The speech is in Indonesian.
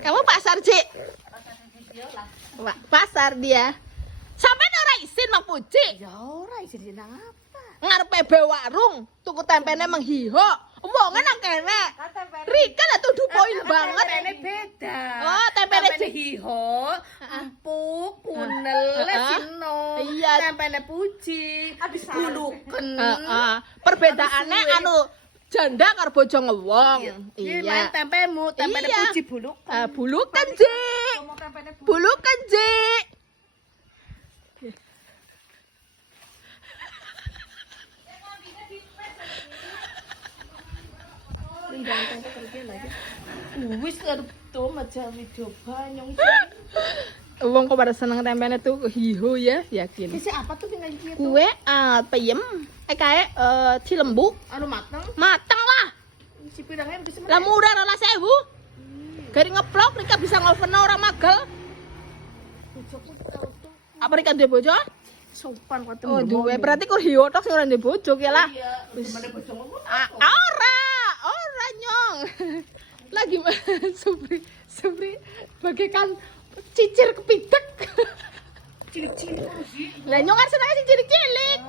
Kamu pasar, Cik? Pasar dia. Sampai ora isin Mang Puji. Ya ora isin nang apa? Ngarepe be warung, tuku tempene menghiho. Wonge nang kene. Rika lah tuh poin banget. Tempene beda. Oh, tempene hiho, empuk, punel, sino. Iya. Tempene puji, buluken. Perbedaannya anu janda karo bojo ngewong. Iya. Tempemu, tempene Iya. puji buluken. Bulukan, Cik. Bulukan, Cik. Wis arep to maca video banyong. Wong kok pada seneng tempene tuh hiho ya, yakin. Sisi apa tuh tinggal iki tuh? Kue peyem, kayak cilembu. Anu mateng. Mateng lah. Si pirangnya bisa Lah murah 12.000. Gari ngeplok Rika bisa ngoven ora magel. bojoku tau tuh. Apa Rika duwe bojo? Sopan kok Oh, duwe. Berarti kur hiho tok sing ora duwe bojo ki lah. Iya, gimana bojomu? Ora nyong. Lagi Supri bagaikan cicir kepidek. Cilik-cilik sih. Lah nyong kan senenge sing cilik-cilik.